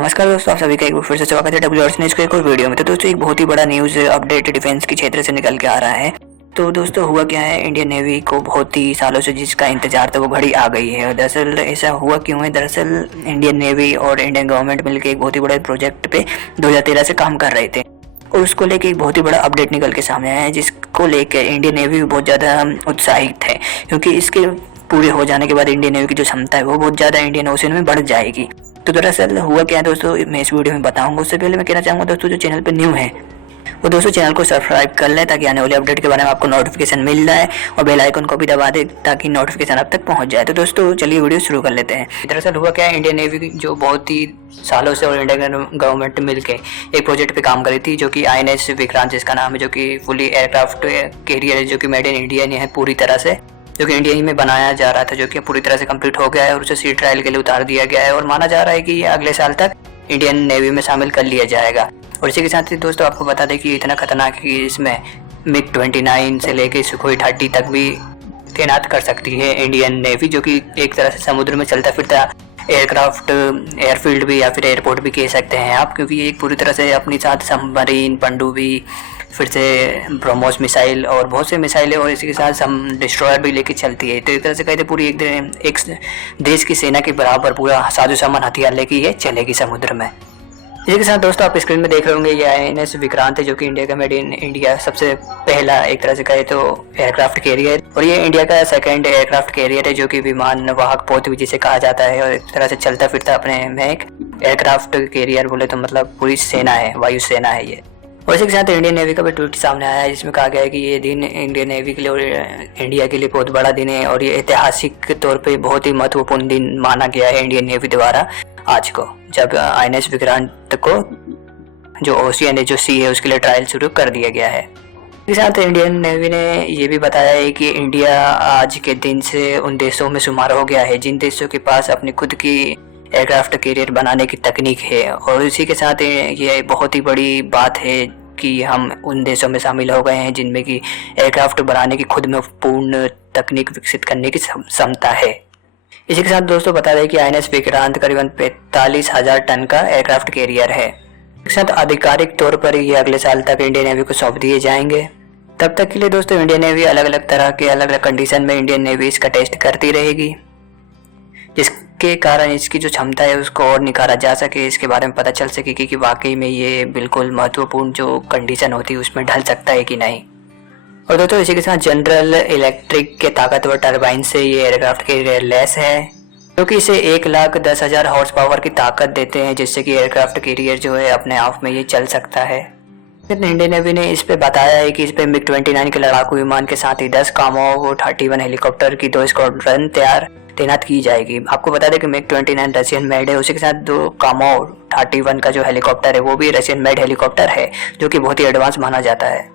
नमस्कार दोस्तों, आप सभी का एक बार फिर से स्वागत है डब्ल्यू न्यूज़ को एक और वीडियो में। तो दोस्तों एक बहुत ही बड़ा न्यूज़ अपडेट डिफेंस के क्षेत्र से निकल के आ रहा है। तो दोस्तों हुआ क्या है, इंडियन नेवी को बहुत ही सालों से जिसका इंतजार था वो घड़ी आ गई है। दरअसल ऐसा हुआ क्यों है, दरअसल इंडियन नेवी और इंडियन गवर्नमेंट मिलकर एक बहुत ही बड़े प्रोजेक्ट पे 2013 से काम कर रहे थे और उसको लेके एक बहुत ही बड़ा अपडेट निकल के सामने आया है, जिसको लेकर इंडियन नेवी भी बहुत ज़्यादा उत्साहित है क्योंकि इसके पूरे हो जाने के बाद इंडियन नेवी की जो क्षमता है वो बहुत ज़्यादा इंडियन ओशन में बढ़ जाएगी। तो दरअसल हुआ क्या है दोस्तों, मैं इस वीडियो में बताऊंगा। उससे पहले मैं कहना चाहूँगा दोस्तों, जो चैनल पे न्यू है वो दोस्तों चैनल को सब्सक्राइब कर लें ताकि आने वाले अपडेट के बारे में आपको नोटिफिकेशन मिल जाए और बेल आइकन को भी दबा दें ताकि नोटिफिकेशन आप तक पहुंच जाए। तो दोस्तों चलिए वीडियो शुरू कर लेते हैं। दरअसल हुआ क्या है, इंडियन नेवी जो बहुत ही सालों से और इंडियन गवर्नमेंट मिलकर एक प्रोजेक्ट पे काम करी थी जो कि INS विक्रांत जिसका नाम है, जो कि फुली एयरक्राफ्ट कैरियर है, जो कि मेड इन इंडिया है पूरी तरह से, जो कि इंडिया ही में बनाया जा रहा था, जो कि पूरी तरह से कंप्लीट हो गया है और उसे सी ट्रायल के लिए उतार दिया गया है और माना जा रहा है कि ये अगले साल तक इंडियन नेवी में शामिल कर लिया जाएगा। और इसी के साथ ही दोस्तों आपको बता दें कि इतना खतरनाक है कि इसमें MiG-29 से लेकर सुखोई 30 तक भी तैनात कर सकती है इंडियन नेवी, जो कि एक तरह से समुद्र में चलता फिरता एयरक्राफ्ट, एयरफील्ड भी या फिर एयरपोर्ट भी कह सकते हैं आप, क्योंकि ये पूरी तरह से अपनी साथ सबमरीन, पनडुब्बी, फिर से ब्रह्मोस मिसाइल और बहुत से मिसाइलें और इसी के साथ हम डिस्ट्रॉयर भी लेके चलती है। तो एक तरह से कहते पूरी एक देश की सेना के बराबर पूरा साजो सामान हथियार लेके ये चलेगी समुद्र में। इसी के साथ दोस्तों आप स्क्रीन में देख रहे होंगे, ये INS विक्रांत है, जो कि इंडिया का मेड इन इंडिया सबसे पहला एक तरह से कहे तो एयरक्राफ्ट कैरियर, और ये इंडिया का सेकंड एयरक्राफ्ट कैरियर है जो कि विमान वाहक पोत भी जिसे कहा जाता है और एक तरह से चलता फिरता अपने में एक एयरक्राफ्ट कैरियर बोले तो मतलब पूरी सेना है, वायु सेना है ये। और इसी के साथ इंडियन नेवी का भी ट्वीट सामने आया है जिसमें कहा गया है कि ये दिन इंडियन नेवी के लिए और इंडिया के लिए बहुत बड़ा दिन है और ये ऐतिहासिक तौर पे बहुत ही महत्वपूर्ण दिन माना गया है इंडियन नेवी द्वारा आज को, जब INS विक्रांत को जो ओशियन है, जो सी है, उसके लिए ट्रायल शुरू कर दिया गया है। इसके साथ इंडियन नेवी ने ये भी बताया है कि इंडिया आज के दिन से उन देशों में शुमार हो गया है जिन देशों के पास अपनी खुद की एयरक्राफ्ट कैरियर बनाने की तकनीक है, और इसी के साथ ये बहुत ही बड़ी बात है कि हम उन देशों में शामिल हो गए हैं जिनमें कि एयरक्राफ्ट बनाने की खुद में पूर्ण तकनीक विकसित करने की क्षमता है। इसी के साथ दोस्तों बता दें कि INS विक्रांत करीबन 45,000 टन का एयरक्राफ्ट कैरियर है। इसके साथ आधिकारिक तौर पर ये अगले साल तक इंडियन नेवी को सौंप दिए जाएंगे। तब तक के लिए दोस्तों इंडियन नेवी अलग अलग तरह के अलग अलग कंडीशन में इंडियन नेवी इसका टेस्ट करती रहेगी, जिसके कारण इसकी जो क्षमता है उसको और निखारा जा सके, इसके बारे में पता चल सके कि वाकई में ये बिल्कुल महत्वपूर्ण जो कंडीशन होती है उसमें ढल सकता है कि नहीं। और दोस्तों इसी के साथ जनरल इलेक्ट्रिक के ताकतवर टरबाइन से ये एयरक्राफ्ट कैरियर लैस है, क्योंकि इसे 1,10,000 हॉर्स पावर की ताकत देते हैं, जिससे कि एयरक्राफ्ट कैरियर जो है अपने आप में ये चल सकता है। इंडियन नेवी ने इस पे बताया है कि इस पे MiG-29 के लड़ाकू विमान के साथ ही 10 कामोव 31 हेलीकॉप्टर की 2 स्क्वाड्रन तैनात की जाएगी। आपको बता दें कि MiG-29 रशियन मेड है, उसी के साथ 2 कामोव 31 का जो हेलीकॉप्टर है वो भी रशियन मेड हेलीकॉप्टर है, जो कि बहुत ही एडवांस माना जाता है।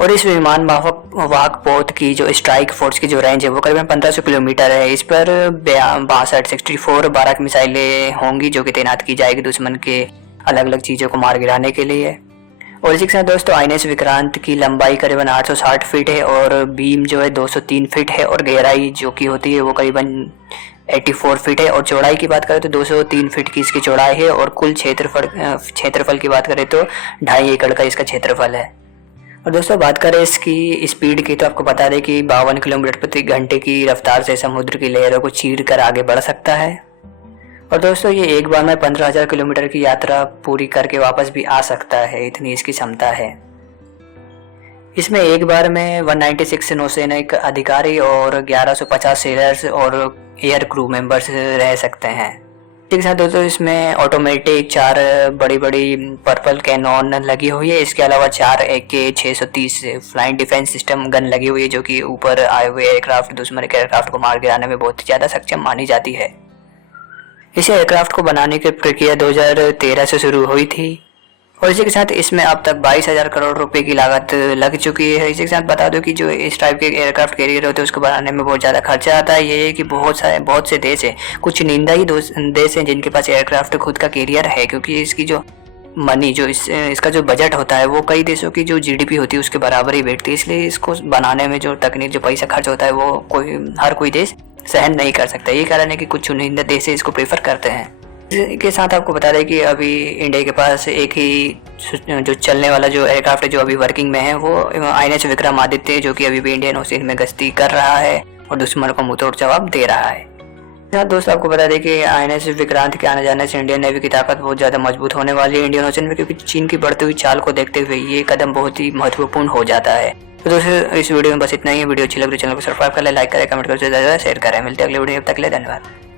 और इस विमान वाहक पोत की जो स्ट्राइक फोर्स की जो रेंज है वो करीबन 1500 किलोमीटर है। इस पर 62-64 बारक मिसाइलें होंगी जो कि तैनात की जाएगी दुश्मन के अलग अलग चीज़ों को मार गिराने के लिए। और इसी के साथ दोस्तों INS विक्रांत की लंबाई करीबन 860 फीट है और बीम जो है 203 फीट है और गहराई जो कि होती है वो करीबन 84 फीट है, और चौड़ाई की बात करें तो 203 फीट की इसकी चौड़ाई है, और कुल क्षेत्रफल की बात करें तो 2.5 एकड़ का इसका क्षेत्रफल है। और दोस्तों बात करें इसकी स्पीड की तो आपको बता दें कि 52 किलोमीटर प्रति घंटे की रफ्तार से समुद्र की लहरों को चीर कर आगे बढ़ सकता है। और दोस्तों ये एक बार में 15,000 किलोमीटर की यात्रा पूरी करके वापस भी आ सकता है, इतनी इसकी क्षमता है। इसमें एक बार में 196 नौसैनिक अधिकारी और 1150 सेलर्स और एयर क्रू मेंबर्स रह सकते हैं। इसके साथ दोस्तों इसमें ऑटोमेटिक 4 बड़ी बड़ी पर्पल कैनॉन लगी हुई है, इसके अलावा 4 AK-630 flying defence system gun लगी हुई है, जो कि ऊपर आए हुए एयरक्राफ्ट दुश्मन के एयरक्राफ्ट को मार गिराने में बहुत ही ज़्यादा सक्षम मानी जाती है। इस एयरक्राफ्ट को बनाने की प्रक्रिया 2013 से शुरू हुई थी और इसी के साथ इसमें अब तक 22,000 करोड़ रुपए की लागत लग चुकी है। इसी के साथ बता दो कि जो इस टाइप के एयरक्राफ्ट कैरियर होते हैं उसको बनाने में बहुत ज़्यादा खर्चा आता है। ये है कि बहुत से देश हैं, कुछ चुनिंदा ही देश हैं जिनके पास एयरक्राफ्ट खुद का कैरियर है, क्योंकि इसकी जो मनी जो इसका जो बजट होता है वो कई देशों की जो GDP होती है उसके बराबर ही बैठती है। इसलिए इसको बनाने में जो तकनीक जो पैसा खर्च होता है वो हर कोई देश सहन नहीं कर सकता। ये कारण है कि कुछ चुनिंदा देश इसको प्रेफर करते हैं। इसके साथ आपको बता दें कि अभी इंडिया के पास एक ही जो चलने वाला जो एयरक्राफ्ट है जो अभी वर्किंग में है वो INS विक्रमादित्य, जो कि अभी भी इंडियन ओशियन में गश्ती कर रहा है और दुश्मन को मुंहतोड़ जवाब दे रहा है। यहाँ दोस्तों आपको बता दें कि INS विक्रांत के आने जाने से इंडियन नेवी की ताकत बहुत ज़्यादा मजबूत होने वाली है इंडियन ओशन में, क्योंकि चीन की बढ़ती हुई चाल को देखते हुए ये कदम बहुत ही महत्वपूर्ण हो जाता है। तो दोस्तों इस वीडियो में बस इतना ही। वीडियो अच्छी लग रही है चैनल को सब्सक्राइब कर ले, लाइक करें, कमेंट करें, ज़्यादा शेयर करें। मिलते हैं अगले वीडियो में, तब तक के लिए धन्यवाद।